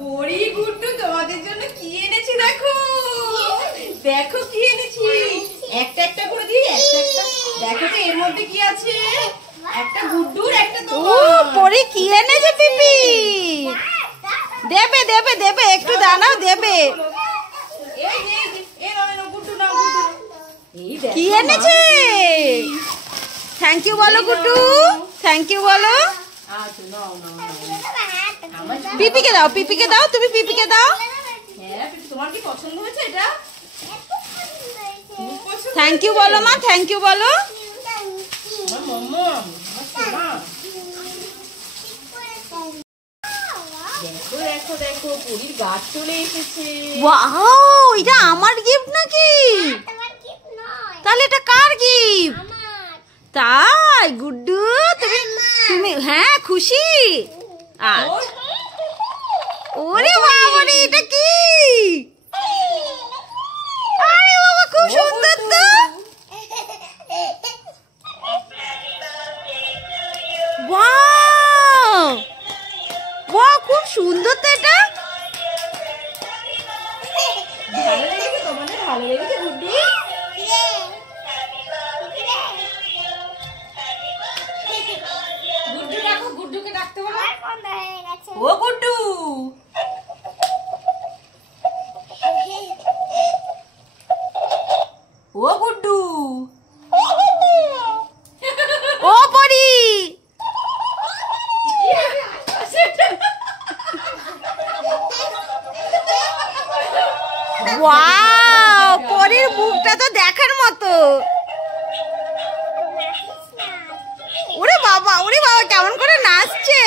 পরি গুড্ডু তোমাদের জন্য কি এনেছি দেখো, দেখো কি এনেছি। একটা একটা করে দিই, একটা একটা। দেখো তো এর মধ্যে কি আছে, একটা গুড্ডুর একটা তোমার। পরি কি এনেছে পিপি? দেবে দেবে দেবে, একটু দাঁড়াও, দেবে। এই যে এই নাও গুড্ডু, নাও গুড্ডু। এই দেখো কি এনেছে? থ্যাংক ইউ বলো গুড্ডু, থ্যাংক ইউ বলো। আচ্ছা নাও নাও নাও। পিপিকে দাও, পিপিকে দাও, তুমি পিপিকে দাও। হ্যাঁ তোমার কি পছন্দ হয়েছে এটা? থ্যাংক ইউ বলো মা, থ্যাংক ইউ বলো। আমার মাম্মা, আমার সোনা। দেখো দেখো দেখো, পরীর গাছ চলে এসেছে। ওয়াও, এটা আমার গিফট নাকি? তাহলে এটা কার গিফট? তাই গুড্ডু, তুমি তুমি হ্যাঁ খুশি? ওরে বাবা রে, এটা কি? আরে বাবা, খুব সুন্দর তো। ওয়াও ওয়াও, খুব সুন্দর তো এটা। ভালো লেগেছে তোমাদের? ভালো লেগেছে গুড্ডু? গুড্ডু ডাকো, গুড্ডুকে ডাকতে বলো। ও গুড্ডু, ও গুড্ডু। ও পরি, ওয়াও, পরির মুখটা তো দেখার মতো। ওরে বাবা, ওরে বাবা, কেমন করে নাচছে।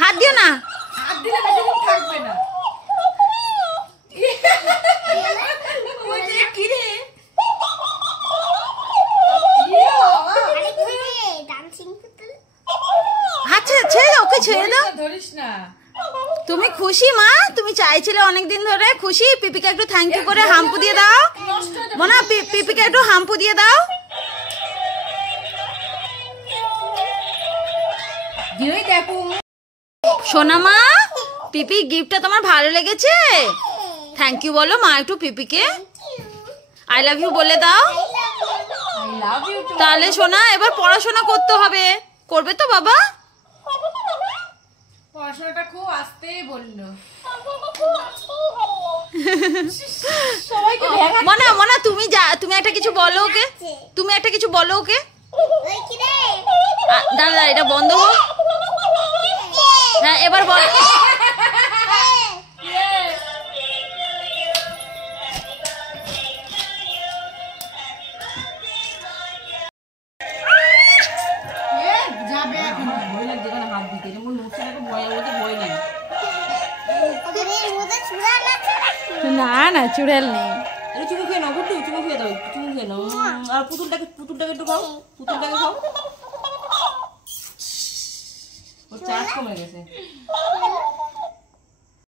হাত দিও না। হাত দিলে বেশিক্ষণ থাকবে না। ওই যে কি রে? আচ্ছা, ছেড়ে দাও, ওকে ছেড়ে দাও। ধরিস না। তুমি খুশি মা? তুমি চাইছিলে অনেকদিন ধরে, খুশি? পিপিকে একটু থ্যাংক ইউ করে হাম্পু দিয়ে দাও। মোনা, পিপিকে একটু হাম্পু দিয়ে দাও। দিওই দেখো। সোনা মা, পিপি গিফটটা তোমার ভালো লেগেছে? থ্যাংক ইউ বলো মা একটু পিপিকে। আই লাভ ইউ বলে দাও। I love you too. তাহলে সোনা, এবার পড়াশোনা করতে হবে, করবে তো বাবা? পড়াশোনাটা খুব আস্তেই বললো। সবাইকে দেখা। মনা মনা, তুমি যা, তুমি একটা কিছু বলো ওকে, তুমি একটা কিছু বলো ওকে। দাঁড়া দাঁড়া, এটা বন্ধ হোক। হ্যাঁ এবার বল। যাবে এখন, ভয় লাগছে এখানে হাত দিতে। যেমন মুখটা ভয় বলতে ভয় নেই। না না, চুড়েল নেই। আরে চুমু খেয়ে নাও গুড্ডু, চুমু খেয়ে দাও, চুমু খেয়ে নাও। আর পুতুলটাকে একটু খাও, পুতুলটাকে খাও। ওর চার্জ কমে গেছে।